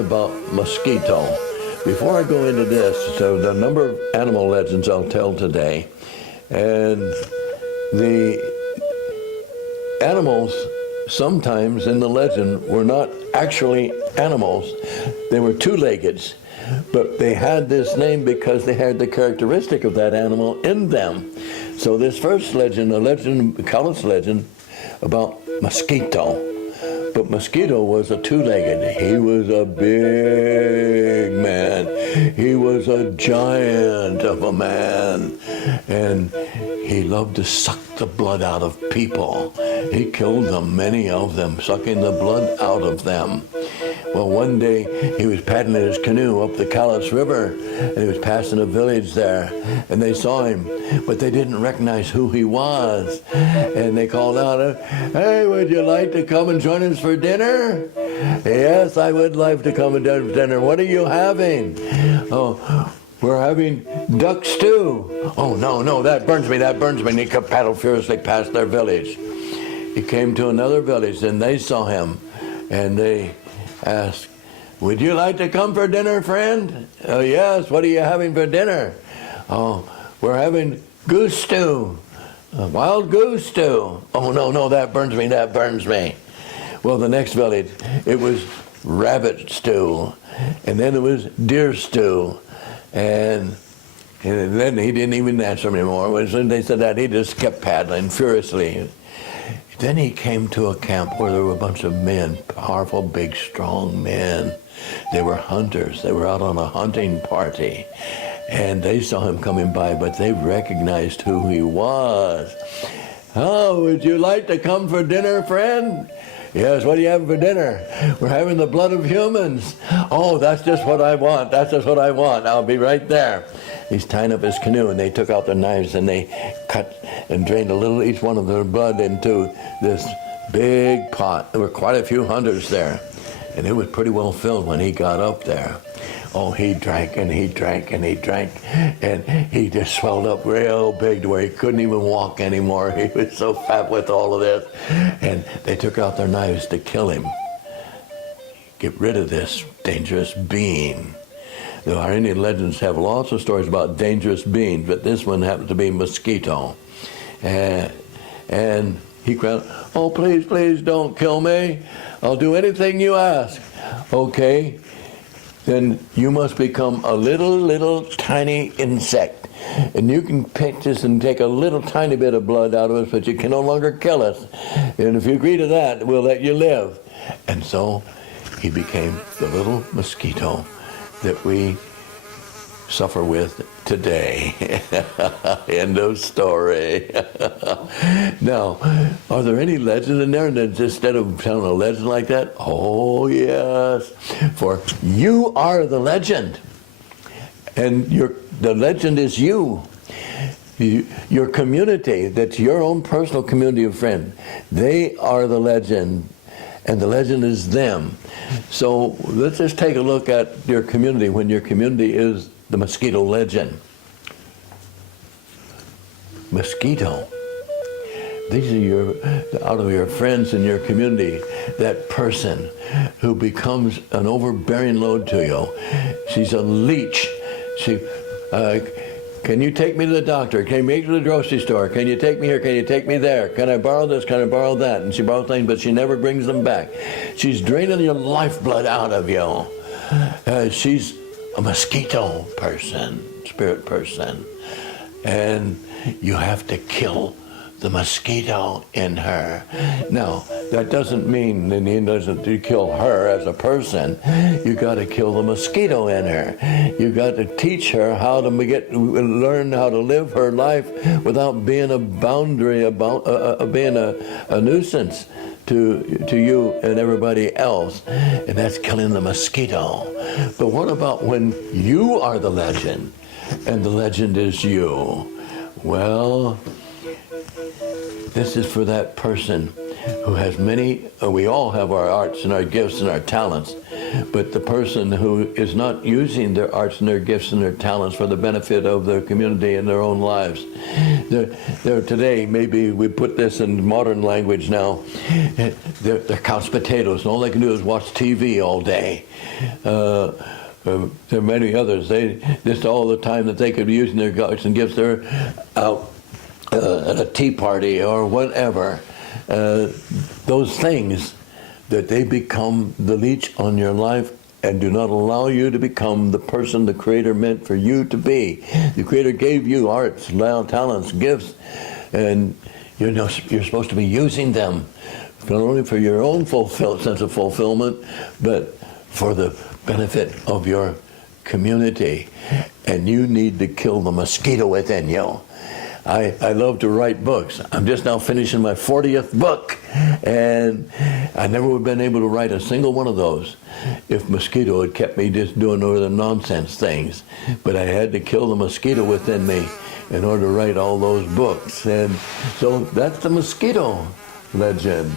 about Misquito. Before I go into this, so the number of animal legends I'll tell today, and the animals sometimes in the legend were not actually animals. They were two-legged, but they had this name because they had the characteristic of that animal in them. So this first legend, a Cowlitz legend about Misquito. But Misquito was a two-legged. He was a big man. He was a giant of a man. And he loved to suck the blood out of people. He killed them, many of them, sucking the blood out of them. Well, one day he was paddling his canoe up the Cowlitz River, and he was passing a village there, and they saw him, but they didn't recognize who he was. And they called out, "Hey, would you like to come and join us for dinner?" "Yes, I would like to come and join us for dinner." "What are you having?" "Oh, we're having duck stew." "Oh, no, that burns me. And he paddled furiously past their village. He came to another village, and they saw him, and they asked, "Would you like to come for dinner, friend?" "Oh, yes, what are you having for dinner?" "Oh, we're having goose stew, wild goose stew." "Oh, no, that burns me. Well, the next village, it was rabbit stew, and then it was deer stew, and then he didn't even answer them anymore. When they said that, he just kept paddling furiously. Then he came to a camp where there were a bunch of men, powerful, big, strong men. They were hunters. They were out on a hunting party. And they saw him coming by, but they recognized who he was. "Oh, would you like to come for dinner, friend?" "Yes, what are you having for dinner?" "We're having the blood of humans." "Oh, that's just what I want. I'll be right there." He's tying up his canoe, and they took out their knives, and they cut and drained each one of their blood into this big pot. There were quite a few hunters there, and it was pretty well filled when he got up there. Oh, he drank, and he just swelled up real big to where he couldn't even walk anymore. He was so fat with all of this. And they took out their knives to kill him. Get rid of this dangerous being. The Indian legends have lots of stories about dangerous beings, but this one happened to be Misquito. And he cried, "Oh, please don't kill me. I'll do anything you ask." "Okay, then you must become a little tiny insect. And you can pick this and take a little tiny bit of blood out of us, but you can no longer kill us. And if you agree to that, we'll let you live." And so he became the little mosquito that we suffer with today. End of story. Now, are there any legends in there that instead of telling a legend like that? Oh, yes. For you are the legend. And the legend is you. Your community, that's your own personal community of friends. They are the legend, and the legend is them. So let's just take a look at your community when your community is the Misquito legend. Misquito. These are out of your friends in your community, that person who becomes an overbearing load to you. She's a leech. Can you take me to the doctor? Can you make me to the grocery store? Can you take me here? Can you take me there? Can I borrow this? Can I borrow that? And she borrows things, but she never brings them back. She's draining your lifeblood out of you. She's a mosquito person, spirit person. And you have to kill the mosquito in her. Now, that doesn't mean that he doesn't kill her as a person. You got to kill the mosquito in her. You got to teach her how to learn how to live her life without being a boundary, being a nuisance to you and everybody else. And that's killing the mosquito. But what about when you are the legend and the legend is you? Well, this is for that person who has we all have our arts and our gifts and our talents, But the person who is not using their arts and their gifts and their talents for the benefit of their community and their own lives, they're today, maybe we put this in modern language now, they're couch potatoes, and all they can do is watch TV all day. There are many others. They just all the time that they could be using their arts and gifts, they're out at a tea party or whatever. Those things that they become the leech on your life and do not allow you to become the person the Creator meant for you to be. The Creator gave you arts, talents, gifts, and you're supposed to be using them not only for your own sense of fulfillment, but for the benefit of your community. And you need to kill the mosquito within you. I love to write books. I'm just now finishing my 40th book, and I never would have been able to write a single one of those if mosquito had kept me just doing all the nonsense things. But I had to kill the mosquito within me in order to write all those books. And so that's the mosquito legend.